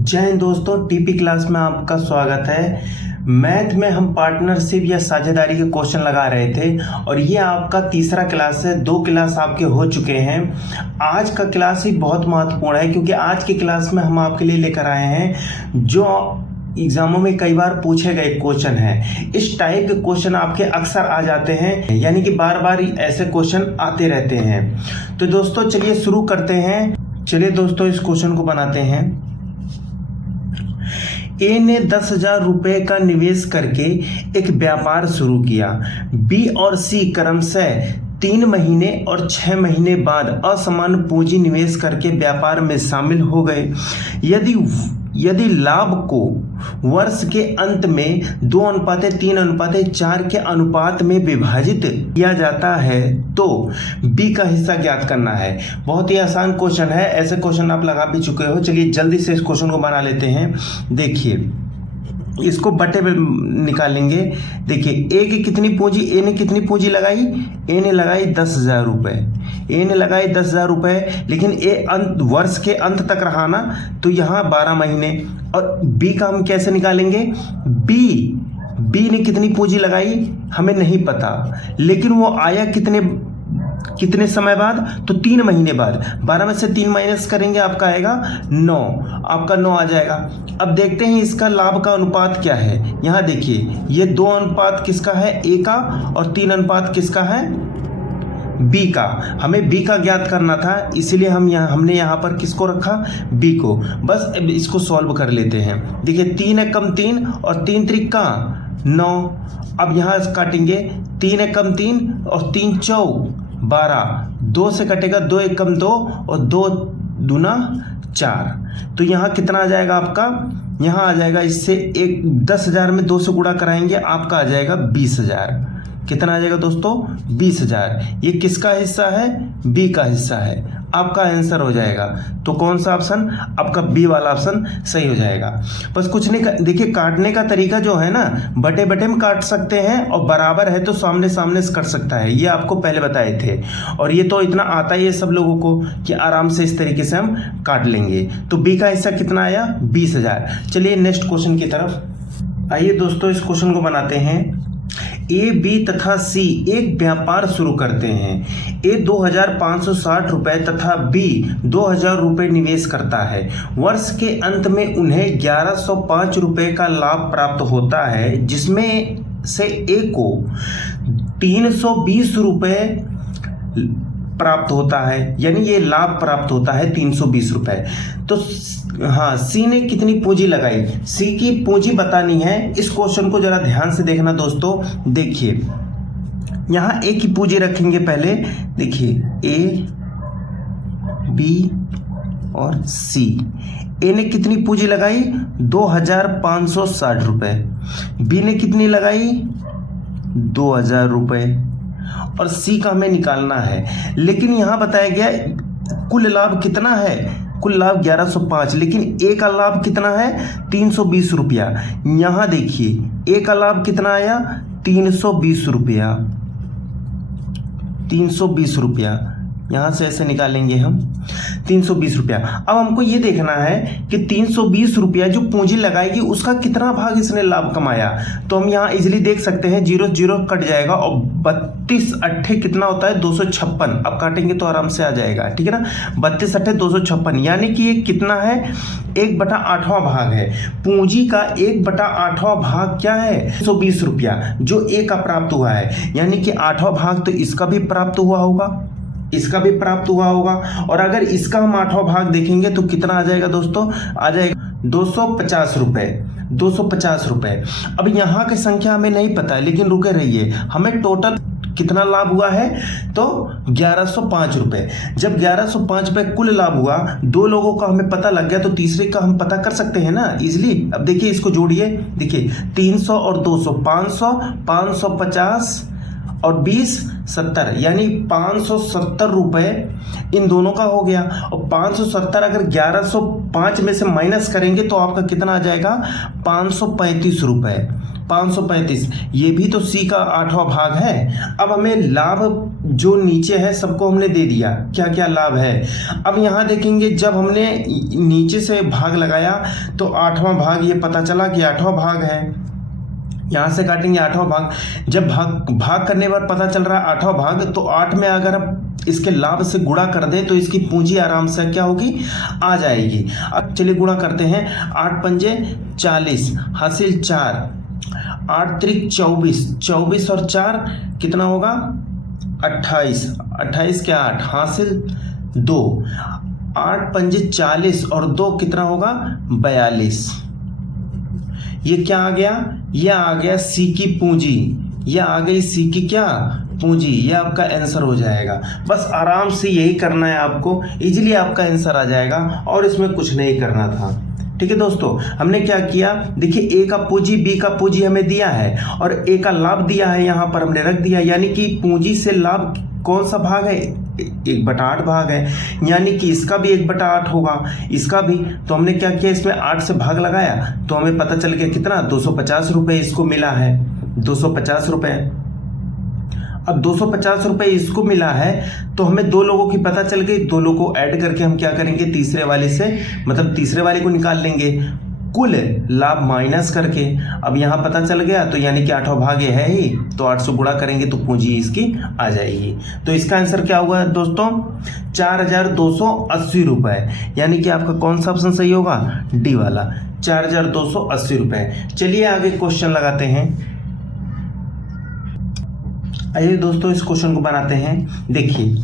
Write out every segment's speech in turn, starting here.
जय हिंद दोस्तों, TP class में आपका स्वागत है। मैथ में हम पार्टनरशिप या साझेदारी के क्वेश्चन लगा रहे थे और ये आपका तीसरा क्लास है। 2 क्लास आपके हो चुके हैं। आज का क्लास ही बहुत महत्वपूर्ण है क्योंकि आज की क्लास में हम आपके लिए लेकर आए हैं जो एग्जामों में कई बार पूछे गए क्वेश्चन हैं। इस टाइप के क्वेश्चन आपके अक्सर आ जाते हैं, यानी कि बार बार ऐसे क्वेश्चन आते रहते हैं। तो दोस्तों चलिए शुरू करते हैं। चलिए दोस्तों इस क्वेश्चन को बनाते हैं। ए ने 10,000 रुपए का निवेश करके एक व्यापार शुरू किया। बी और सी क्रमशः 3 महीने और 6 महीने बाद असमान पूंजी निवेश करके व्यापार में शामिल हो गए। यदि लाभ को वर्ष के अंत में 2:3:4 के अनुपात में विभाजित किया जाता है तो बी का हिस्सा ज्ञात करना है। बहुत ही आसान क्वेश्चन है, ऐसे क्वेश्चन आप लगा भी चुके हो। चलिए जल्दी से इस क्वेश्चन को बना लेते हैं। देखिए इसको बटे में निकालेंगे। देखिए ए की कितनी पूंजी, ए ने कितनी पूंजी लगाई, ए ने लगाई 10,000 रुपये। ए ने लगाई 10,000 रुपये, लेकिन ए वर्ष के अंत तक रहा ना, तो यहाँ 12 महीने। और बी का हम कैसे निकालेंगे? बी ने कितनी पूंजी लगाई हमें नहीं पता, लेकिन वो आया कितने समय बाद, तो 3 महीने बाद। 12 में से 3 माइनस करेंगे आपका आएगा 9, आपका 9 आ जाएगा। अब देखते हैं इसका लाभ का अनुपात क्या है। यहाँ देखिए ये 2 अनुपात किसका है, ए का, और 3 अनुपात किसका है, बी का। हमें बी का ज्ञात करना था, इसीलिए हमने यहाँ पर किसको रखा, बी को। बस इसको सॉल्व कर लेते हैं। देखिए 3 एकम 3 और 3 त्रिका 9। अब यहाँ काटेंगे, 3 एकम 3 और 3 चौक 12, 2 से कटेगा 2 एकम 2 और 2 दूना 4। तो यहाँ कितना आ जाएगा आपका, यहाँ आ जाएगा इससे 10,000 में 2 से गुणा कराएंगे, आपका आ जाएगा 20,000। कितना आ जाएगा दोस्तों, 20,000। ये किसका हिस्सा है, बी का हिस्सा है। आपका आंसर हो जाएगा। तो कौन सा ऑप्शन, आपका बी वाला ऑप्शन सही हो जाएगा। बस कुछ नहीं, देखिए काटने का तरीका जो है ना, बटे बटे में काट सकते हैं और बराबर है तो सामने सामने से कट सकता है। ये आपको पहले बताए थे और ये तो इतना आता ही है सब लोगों को कि आराम से इस तरीके से हम काट लेंगे। तो बी का हिस्सा कितना आया, 20,000। चलिए नेक्स्ट क्वेश्चन की तरफ आइए दोस्तों। इस क्वेश्चन को बनाते हैं। ए, बी तथा सी एक व्यापार शुरू करते हैं। ए 2,560 रुपए तथा बी 2,000 रुपए निवेश करता है। वर्ष के अंत में उन्हें 1,105 रुपए का लाभ प्राप्त होता है, जिसमें से ए को 320 रुपए प्राप्त होता है, यानी ये लाभ प्राप्त होता है 320 रुपए। तो हाँ, सी ने कितनी पूंजी लगाई, सी की पूंजी बतानी है। इस क्वेश्चन को जरा ध्यान से देखना दोस्तों। देखिए यहाँ ए की पूंजी रखेंगे पहले। देखिए ए, बी और सी। ए ने कितनी पूंजी लगाई, 2,560 रुपए। बी ने कितनी लगाई, 2,000 रुपए। और सी का हमें निकालना है, लेकिन यहाँ बताया गया कुल लाभ कितना है, कुल लाभ 1,105, लेकिन ए का लाभ कितना है, 320 रुपया। यहाँ देखिए ए का लाभ कितना आया, 320 रुपया। 320 रुपया यहाँ से ऐसे निकालेंगे हम, 320 रुपया। अब हमको ये देखना है कि 320 रुपया जो पूंजी लगाएगी उसका कितना भाग इसने लाभ कमाया। तो हम यहाँ इजीली देख सकते हैं, 0 0 कट जाएगा और 32 अट्ठे कितना होता है, 256। अब काटेंगे तो आराम से आ जाएगा, ठीक है ना। 32 अट्ठे 256, यानी कि ये कितना है, 1/8वां भाग है। पूंजी का 1/8वां भाग क्या है, 120 रुपया जो ए का प्राप्त हुआ है, यानी कि 8वां भाग तो इसका भी प्राप्त हुआ होगा, इसका भी प्राप्त हुआ होगा। और अगर इसका हम 8वां भाग देखेंगे तो कितना आ जाएगा दोस्तों, आ जाएगा 250 रुपए। 250 रुपए। अब यहाँ की संख्या हमें नहीं पता है, लेकिन रुके रहिए, हमें टोटल कितना लाभ हुआ है, तो 1,105 रुपए। जब 1,105 रुपए कुल लाभ हुआ, 2 लोगों का हमें पता लग गया, तो तीसरे का हम पता कर सकते हैं ना इजिली। अब देखिए इसको जोड़िए, देखिए 300 और 200, 500, 550 और 20 70, यानी 570 रुपए इन दोनों का हो गया। और 570 अगर 1105 में से माइनस करेंगे तो आपका कितना आ जाएगा, 535 रुपए। 535, ये भी तो सी का 8वां भाग है। अब हमें लाभ जो नीचे है सबको हमने दे दिया, क्या क्या लाभ है। अब यहाँ देखेंगे, जब हमने नीचे से भाग लगाया तो 8वां भाग ये पता चला कि 8वां भाग है। यहाँ से काटेंगे 8वां भाग, जब भाग करने पर पता चल रहा है 8वां भाग, तो 8 में अगर आप इसके लाभ से गुणा कर दें तो इसकी पूंजी आराम से क्या होगी, आ जाएगी। अब चलिए गुणा करते हैं। 8 पंजे 40, हासिल 4, 8 त्रिक 24, 24 और 4 कितना होगा, 28, 28 क्या 8, हासिल 2, 8 पंजे 40 और 2 कितना होगा, 42। ये क्या आ गया, ये आ गया सी की पूंजी, ये आ गई सी की क्या पूंजी। ये आपका आंसर हो जाएगा। बस आराम से यही करना है आपको, इजीली आपका आंसर आ जाएगा और इसमें कुछ नहीं करना था। ठीक है दोस्तों, हमने क्या किया, देखिए ए का पूंजी बी का पूंजी हमें दिया है और ए का लाभ दिया है, यहाँ पर हमने रख दिया। यानी कि पूंजी से लाभ कौन सा भाग है, 1/8 भाग है, यानी कि इसका भी 1/8 होगा, इसका भी। तो हमने क्या किया, इसमें 8 से भाग लगाया तो हमें पता चल गया कितना, 250 रुपये इसको मिला है, 250 रुपये। अब 250 रुपये इसको मिला है तो हमें दो लोगों की पता चल गई, दो लोगों को ऐड करके हम क्या करेंगे, तीसरे वाले से, मतलब तीसरे वाले को निकाल लेंगे, कुल लाभ माइनस करके। अब यहाँ पता चल गया तो यानी कि 8वां भाग ये है ही, तो 8 से गुणा करेंगे तो पूंजी इसकी आ जाएगी। तो इसका आंसर क्या हुआ दोस्तों, 4280 रुपये। यानी कि आपका कौन सा ऑप्शन सही होगा, डी वाला, 4280 रुपये। चलिए आगे क्वेश्चन लगाते हैं। आइए दोस्तों इस क्वेश्चन को बनाते हैं। देखिए,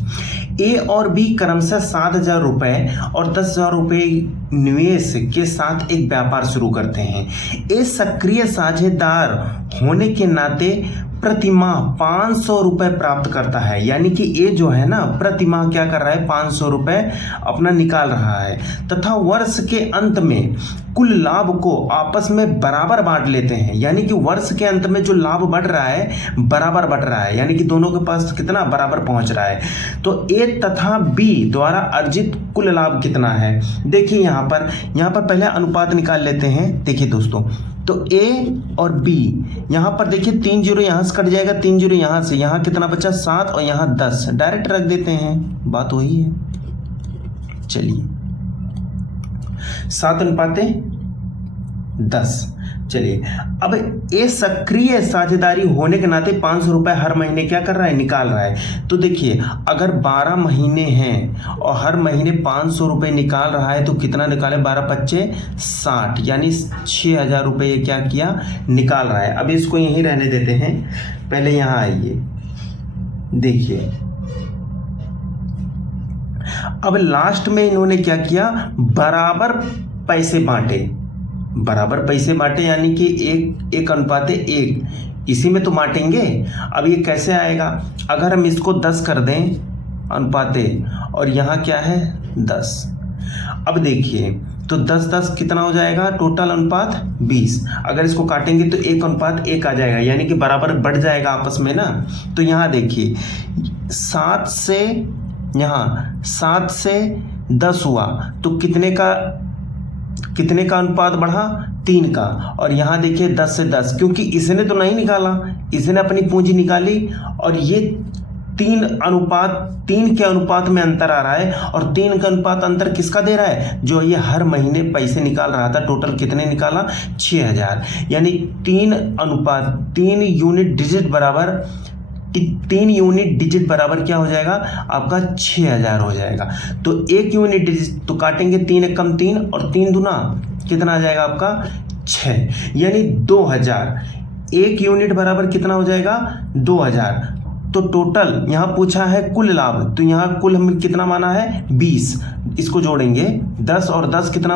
ए और बी क्रमशः 7000 रुपये और 10,000 रुपये निवेश के साथ एक व्यापार शुरू करते हैं। ए सक्रिय साझेदार होने के नाते प्रतिमाह 500 रुपये प्राप्त करता है। यानी कि ए जो है ना, प्रतिमाह क्या कर रहा है, 500 रुपये अपना निकाल रहा है, तथा वर्ष के अंत में कुल लाभ को आपस में बराबर बांट लेते हैं। यानी कि वर्ष के अंत में जो लाभ बढ़ रहा है बराबर बढ़ रहा है, यानी कि दोनों के पास कितना बराबर पहुंच रहा है। तो ए तथा बी द्वारा अर्जित कुल लाभ कितना है। देखिए यहाँ पर पहले अनुपात निकाल लेते हैं। देखिए दोस्तों, तो ए और बी, यहाँ पर देखिए 3 जीरो यहाँ से कट जाएगा, 3 जीरो यहाँ से, यहाँ कितना बचा 7 और यहाँ 10, डायरेक्ट रख देते हैं, बात वही है। चलिए 7:10। चलिए अब ए सक्रिय साझेदारी होने के नाते 500 रुपये हर महीने क्या कर रहा है, निकाल रहा है। तो देखिए अगर 12 महीने हैं और हर महीने 500 रुपये निकाल रहा है तो कितना निकाले, 12×5 = 60, यानी 6000 रुपये ये क्या किया, निकाल रहा है। अब इसको यहीं रहने देते हैं, पहले यहाँ आइए। देखिए अब लास्ट में इन्होंने क्या किया, बराबर पैसे बांटे, बराबर पैसे बांटे, यानी कि 1:1, इसी में तो बांटेंगे। अब ये कैसे आएगा, अगर हम इसको 10 कर दें अनुपाते, और यहाँ क्या है 10। अब देखिए तो 10 कितना हो जाएगा, टोटल अनुपात 20। अगर इसको काटेंगे तो 1:1 आ जाएगा, यानी कि बराबर बढ़ जाएगा आपस में ना। तो यहाँ देखिए 7 से 10 हुआ तो कितने का अनुपात बढ़ा, 3 का। और यहाँ देखिए 10 से 10, क्योंकि इसने तो नहीं निकाला, इसने अपनी पूंजी निकाली और ये 3 के अनुपात में अंतर आ रहा है। और 3 का अनुपात अंतर किसका दे रहा है, जो ये हर महीने पैसे निकाल रहा था। टोटल कितने निकाला, 6000, यानी 3 यूनिट डिजिट बराबर क्या हो जाएगा, आपका 6000 हो जाएगा। तो 1 यूनिट डिजिट तो काटेंगे, 3 × 3 और 3 दूना कितना आ जाएगा आपका 6, यानी 2000। 1 यूनिट बराबर कितना हो जाएगा, 2000। तो टोटल यहाँ पूछा है कुल लाभ, तो यहाँ कुल हम कितना माना है 20, इसको जोड़ेंगे 10 और 10 कितना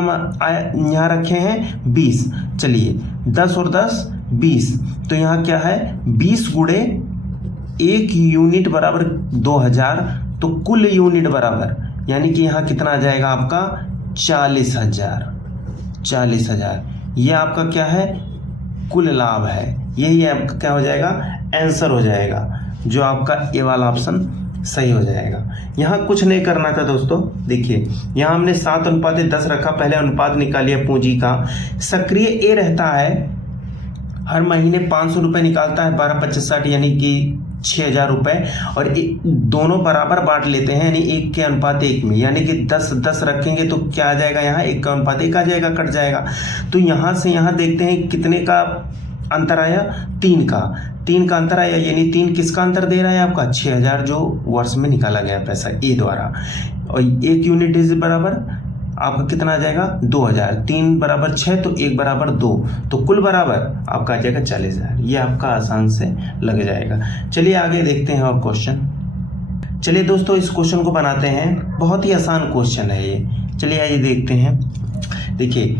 यहाँ रखे हैं 20। चलिए 10 और 10 20, तो यहाँ क्या है 20 × 1 यूनिट बराबर 2000, तो कुल यूनिट बराबर, यानी कि यहाँ कितना आ जाएगा आपका 40,000। ये आपका क्या है, कुल लाभ है। यही आपका क्या हो जाएगा, आंसर हो जाएगा। जो आपका ए वाला ऑप्शन सही हो जाएगा। यहाँ कुछ नहीं करना था दोस्तों। देखिए यहाँ हमने 7:10 रखा, पहले अनुपात निकालिए पूंजी का। सक्रिय ए रहता है, हर महीने 500 रुपये निकालता है, 12×25 = 60 यानी कि 6,000 रुपये, और दोनों बराबर बांट लेते हैं यानी 1:1 में, यानी कि 10 रखेंगे तो क्या आ जाएगा, यहाँ 1:1 आ जाएगा, कट जाएगा। तो यहाँ से यहाँ देखते हैं कितने का अंतर आया, 3 का अंतर आया, यानी 3 किसका अंतर दे रहा है आपका, 6,000 जो वर्ष में निकाला गया पैसा ए द्वारा, और 1 यूनिट इज बराबर आपका कितना आ जाएगा, 2,000। 3 = 6 तो 1 = 2, तो कुल बराबर आपका आ जाएगा 40,000। ये आपका आसान से लग जाएगा। चलिए आगे देखते हैं और क्वेश्चन। चलिए दोस्तों इस क्वेश्चन को बनाते हैं, बहुत ही आसान क्वेश्चन है ये। चलिए आइए देखते हैं। देखिए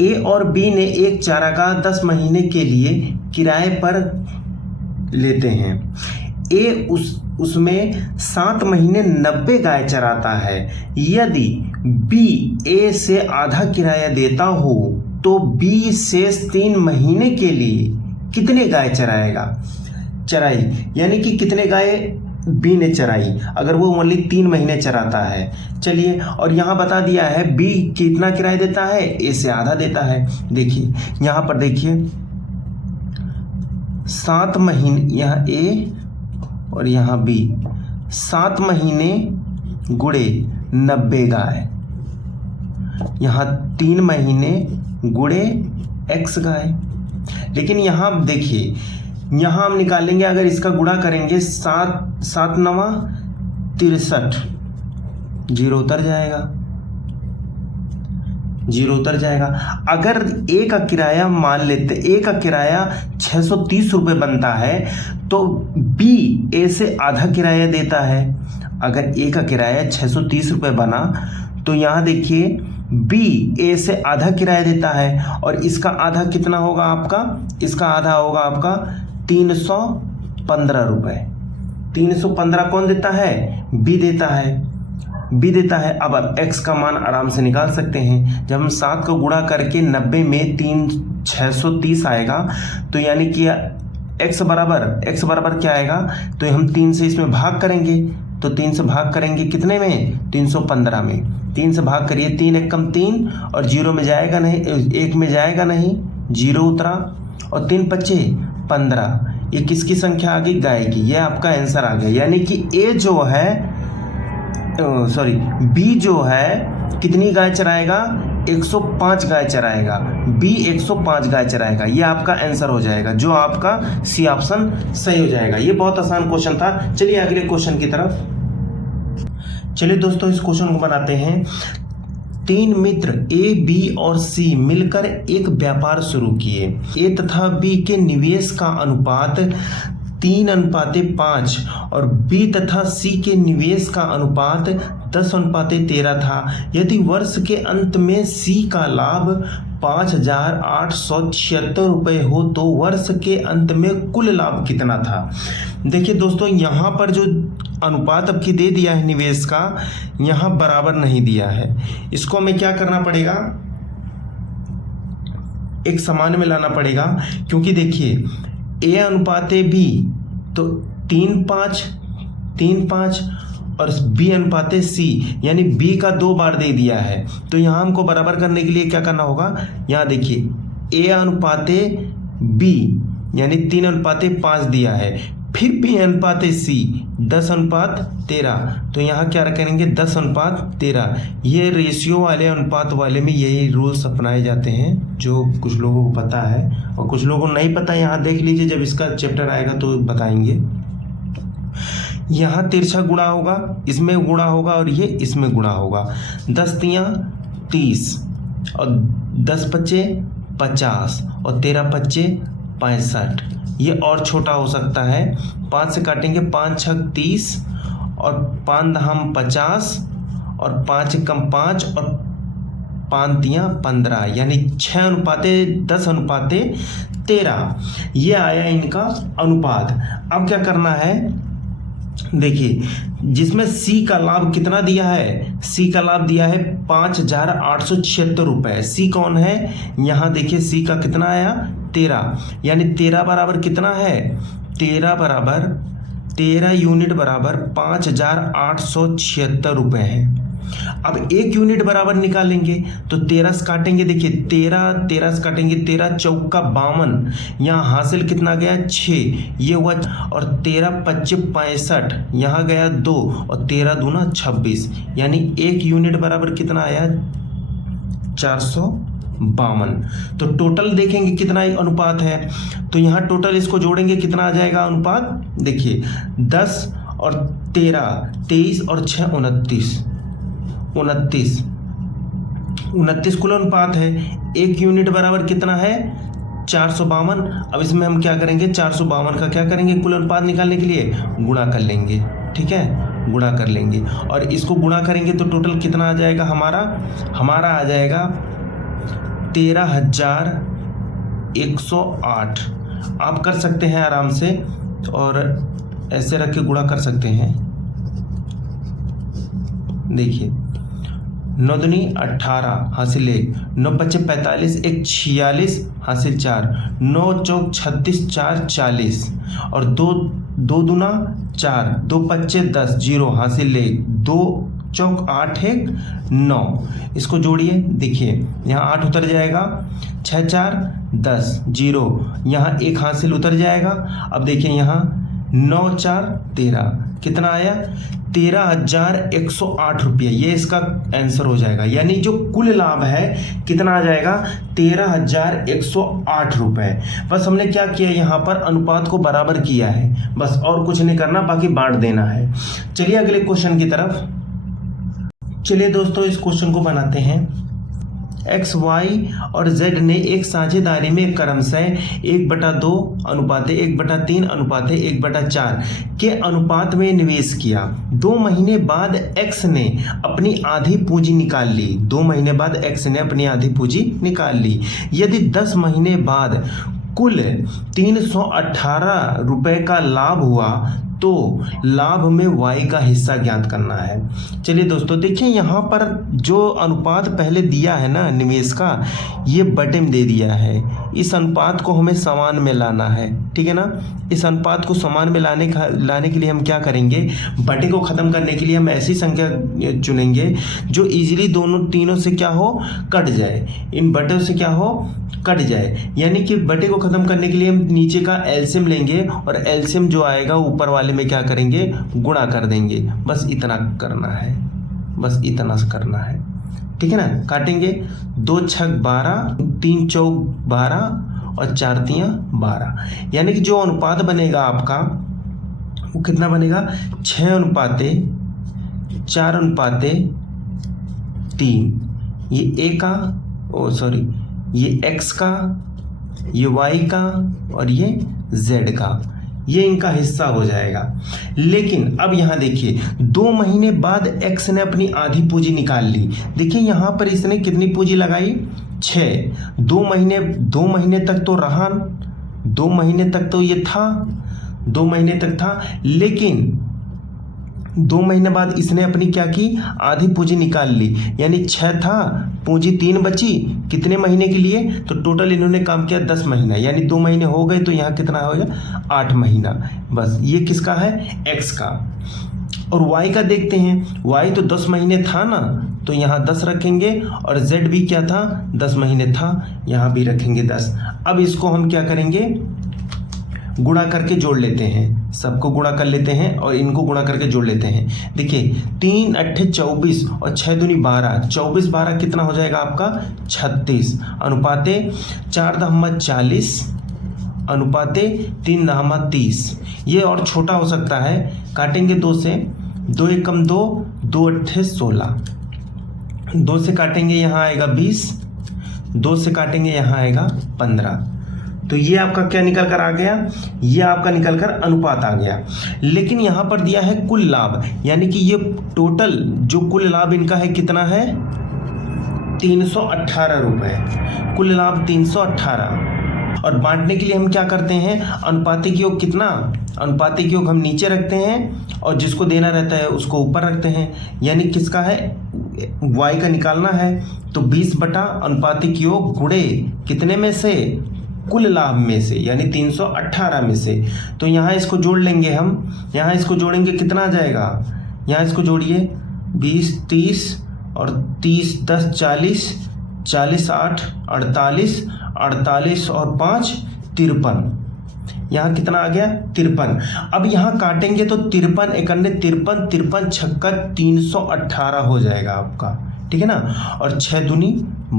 ए और बी ने एक चारागाह 10 महीने के लिए किराए पर लेते हैं। ए उसमें 7 महीने 90 गाय चराता है। यदि बी ए से आधा किराया देता हो तो बी शेष 3 महीने के लिए कितने गाय चराई, यानी कि कितने गाय बी ने चराई, अगर वो ओनली 3 महीने चराता है। चलिए, और यहाँ बता दिया है बी कितना किराया देता है, ए से आधा देता है। देखिए यहाँ पर देखिए 7 महीने, यहाँ ए और यहाँ बी, 7 महीने गुणे 90 गाय, यहाँ 3 महीने गुणे x गाय। लेकिन यहाँ देखिए यहाँ हम निकालेंगे, अगर इसका गुणा करेंगे 7 9 63, 0 उतर जाएगा। अगर ए का किराया मान लेते, ए का किराया 630 रुपये बनता है तो बी ए से आधा किराया देता है। अगर ए का किराया 630 रुपये बना तो यहाँ देखिए बी ए से आधा किराया देता है, और इसका आधा कितना होगा आपका, इसका आधा होगा आपका 315 रुपये। 315 कौन देता है, बी देता है। अब आप x का मान आराम से निकाल सकते हैं। जब हम 7 को गुणा करके 90 में 630 आएगा तो यानी कि x बराबर क्या आएगा, तो हम 3 से इसमें भाग करेंगे, तो 3 से भाग करेंगे कितने में, 315 में। 3 से भाग करिए, 3 × 1 = 3 और 0 में जाएगा नहीं, 1 में जाएगा नहीं, 0 उतरा, और 3 × 5 = 15। ये किसकी संख्या आ गई, गाय की। ये आपका आंसर आ गया। यानी कि ए जो है बी जो है कितनी गाय चराएगा, 105 गाय चराएगा। बी 105 गाय चराएगा। ये आपका आंसर हो जाएगा, जो आपका सी ऑप्शन सही हो जाएगा। ये बहुत आसान क्वेश्चन था। चलिए अगले क्वेश्चन की तरफ। चलिए दोस्तों इस क्वेश्चन को बनाते हैं। 3 मित्र ए, बी और सी मिलकर एक व्यापार शुरू किए। ए तथा बी के निवेश का अनुपात 3:5 और बी तथा सी के निवेश का अनुपात 10:13 था। यदि वर्ष के अंत में सी का लाभ 5,876 रुपये हो तो वर्ष के अंत में कुल लाभ कितना था। देखिए दोस्तों यहाँ पर जो अनुपात अब की दे दिया है निवेश का, यहाँ बराबर नहीं दिया है। इसको हमें क्या करना पड़ेगा, एक समान में लाना पड़ेगा, क्योंकि देखिए ए अनुपात बी तो 3:5 और बी अनुपात सी, यानी बी का 2 बार दे दिया है। तो यहाँ हमको बराबर करने के लिए क्या करना होगा, यहाँ देखिए ए अनुपात बी यानी 3:5 दिया है, फिर बी अनुपात सी 10:13, तो यहाँ क्या करेंगे 10:13। ये रेशियो वाले अनुपात वाले में यही रूल्स अपनाए जाते हैं, जो कुछ लोगों को पता है और कुछ लोगों को नहीं पता। यहाँ देख लीजिए, जब इसका चैप्टर आएगा तो बताएंगे। यहाँ तिरछा गुणा होगा, इसमें गुणा होगा और ये इसमें गुणा होगा। 10 तियाँ 30 और 10 पच्चे 50 और 13 पच्चे 65। ये और छोटा हो सकता है, 5 से काटेंगे 5 × 6 = 30 और 5 × 50 और 5 × 5 और 5 × 3 = 15, यानी 6:10:13 ये आया इनका अनुपात। अब क्या करना है, देखिए जिसमें सी का लाभ कितना दिया है, सी का लाभ दिया है 5,876 रुपये। सी कौन है, यहाँ देखिए सी का कितना आया 13, यानी 13 बराबर कितना है, 13 13 यूनिट बराबर 5,876 रुपये है। अब 1 यूनिट बराबर निकालेंगे तो 13 से काटेंगे, देखिए 13 से काटेंगे, 13 चौका 52, यहाँ हासिल कितना गया 6, ये हुआ, और 13 25 65, यहाँ गया 2, और 13 दूना 26, यानी 1 यूनिट बराबर कितना आया 452। तो टोटल देखेंगे कितना अनुपात है, तो यहाँ टोटल इसको जोड़ेंगे कितना आ जाएगा अनुपात, देखिए 10 और 13 23 और 6 29 कुल अनुपात है। 1 यूनिट बराबर कितना है 452। अब इसमें हम क्या करेंगे, 452 का क्या करेंगे, कुल अनुपात निकालने के लिए गुणा कर लेंगे, ठीक है, गुणा कर लेंगे, और इसको गुणा करेंगे तो टोटल कितना आ जाएगा हमारा आ जाएगा 13,108। आप कर सकते हैं आराम से, और ऐसे रख के गुणा कर सकते हैं। देखिए 9 दूनी 18 हासिल 1, 9 पच्चे 45, 1 46 हासिल 4, 9 चौक 36, 4 40, और 2 दूना 4, 2 पच्चे 10, 0 हासिल 1, 2 चौक 8 1 9। इसको जोड़िए, देखिए यहाँ 8 उतर जाएगा, 6 4 10, 0, यहाँ 1 हासिल उतर जाएगा। अब देखिए यहाँ 9 4 13, कितना आया 13,108 रुपये, ये इसका आंसर हो जाएगा। यानी जो कुल लाभ है कितना आ जाएगा 13,108 रुपये। बस हमने क्या किया, यहाँ पर अनुपात को बराबर किया है, बस और कुछ नहीं करना, बाकी बांट देना है। चलिए अगले क्वेश्चन की तरफ। चलिए दोस्तों इस क्वेश्चन को बनाते हैं। एक्स वाई और जेड ने एक साझेदारी में क्रमशः 1/2 अनुपाते 1/3 अनुपाते 1/4 के अनुपात में निवेश किया। 2 महीने बाद एक्स ने अपनी आधी पूंजी निकाल ली। 2 महीने बाद एक्स ने अपनी आधी पूंजी निकाल ली। यदि 10 महीने बाद कुल 318 रुपये का लाभ हुआ तो लाभ में y का हिस्सा ज्ञात करना है। चलिए दोस्तों देखिए यहाँ पर जो अनुपात पहले दिया है ना निवेश का, ये बटे में दे दिया है। इस अनुपात को हमें समान में लाना है, ठीक है ना। इस अनुपात को समान में लाने के लिए हम क्या करेंगे, बटे को ख़त्म करने के लिए हम ऐसी संख्या चुनेंगे जो इजीली तीनों से क्या हो कट जाए, इन बटों से क्या हो कट जाए। यानी कि बटे को ख़त्म करने के लिए हम नीचे का एलसीएम लेंगे और एलसीएम जो आएगा ऊपर वाले में क्या करेंगे गुणा कर देंगे। बस इतना करना है, बस इतना से करना है, ठीक है ना। काटेंगे 2 छक 12, 3 चौक 12 और 4 तियाँ 12। यानी कि जो अनुपात बनेगा आपका वो कितना बनेगा 6 अनुपाते 4 अनुपाते 3। ये ए का ये एक्स का, ये वाई का और ये जेड का, ये इनका हिस्सा हो जाएगा। लेकिन अब यहाँ देखिए 2 महीने बाद एक्स ने अपनी आधी पूंजी निकाल ली। देखिए यहाँ पर इसने कितनी पूंजी लगाई 6। 2 महीने तक तो रहा, 2 महीने तक तो ये था, 2 महीने तक था। लेकिन 2 महीने बाद इसने अपनी क्या की आधी पूंजी निकाल ली, यानी 6 था, पूंजी 3 बची कितने महीने के लिए, तो टोटल इन्होंने काम किया 10 महीना, यानी 2 महीने हो गए तो यहाँ कितना हो गया 8 महीना। बस ये किसका है एक्स का। और वाई का देखते हैं, वाई तो 10 महीने था ना, तो यहाँ 10 रखेंगे, और जेड भी क्या था 10 महीने था, यहाँ भी रखेंगे 10। अब इसको हम क्या करेंगे गुणा करके जोड़ लेते हैं, सबको गुणा कर लेते हैं और इनको गुणा करके जोड़ लेते हैं। देखिए 3 8 24 और 6 दूनी 12, 24 12 कितना हो जाएगा आपका 36 अनुपाते 4 दहमा 40 अनुपाते 3 दहमा 30। ये और छोटा हो सकता है, काटेंगे 2 से, 2 1 कम 2, 2 8 16, 2 से काटेंगे यहाँ आएगा 20, 2 से काटेंगे यहाँ आएगा 15। तो ये आपका क्या निकल कर आ गया, ये आपका निकल कर अनुपात आ गया। लेकिन यहाँ पर दिया है कुल लाभ, यानी कि ये टोटल जो कुल लाभ इनका है कितना है 318 रुपये, कुल लाभ 318। और बांटने के लिए हम क्या करते हैं अनुपातिक योग कितना, अनुपातिक योग हम नीचे रखते हैं और जिसको देना रहता है उसको ऊपर रखते हैं। यानी किसका है y का निकालना है, तो 20 बटा अनुपातिक योग गुणे कितने में से कुल लाभ में से, यानी 318 में से। तो यहाँ इसको जोड़ लेंगे हम, यहाँ इसको जोड़ेंगे कितना आ जाएगा, यहाँ इसको जोड़िए 20 30 और 30 10 40, 40 8 48, 48 और 5 53। यहाँ कितना आ गया 53। अब यहाँ काटेंगे तो 53 एकान्ने 53, 53 छक्का 318 हो जाएगा आपका, ठीक है ना। और 6 दूनी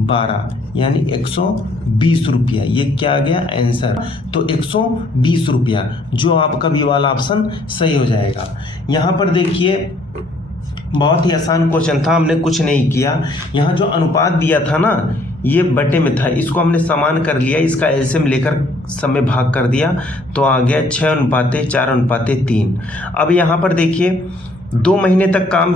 12 यानी 120 रुपया। ये क्या आ गया आंसर, तो 120 रुपया, जो आपका बी वाला ऑप्शन सही हो जाएगा। यहाँ पर देखिए बहुत ही आसान क्वेश्चन था, हमने कुछ नहीं किया। यहाँ जो अनुपात दिया था ना, ये बटे में था, इसको हमने समान कर लिया, इसका एलसीएम लेकर सब में भाग कर दिया तो आ गया 6:4:3। अब यहाँ पर देखिए 2 महीने तक काम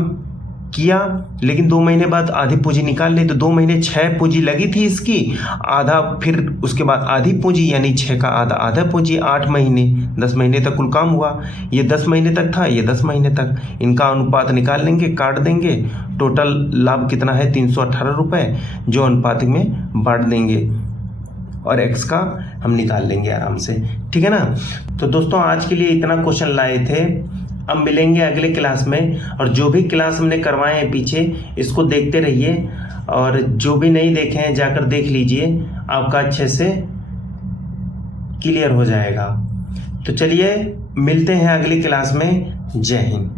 किया, लेकिन 2 महीने बाद आधी पूंजी निकाल ली, तो 2 महीने 6 पूंजी लगी थी इसकी, आधा फिर उसके बाद आधी पूंजी, यानी 6 का आधा पूंजी, 8 महीने, 10 महीने तक कुल काम हुआ। ये 10 महीने तक था, ये 10 महीने तक, इनका अनुपात निकाल लेंगे, काट देंगे, टोटल लाभ कितना है 318 रुपये, जो अनुपातिक में बांट देंगे और एक्स का हम निकाल लेंगे आराम से, ठीक है ना। तो दोस्तों आज के लिए इतना क्वेश्चन लाए थे। अब मिलेंगे अगले क्लास में, और जो भी क्लास हमने करवाए हैं पीछे, इसको देखते रहिए, और जो भी नहीं देखे हैं जाकर देख लीजिए, आपका अच्छे से क्लियर हो जाएगा। तो चलिए मिलते हैं अगली क्लास में। जय हिंद।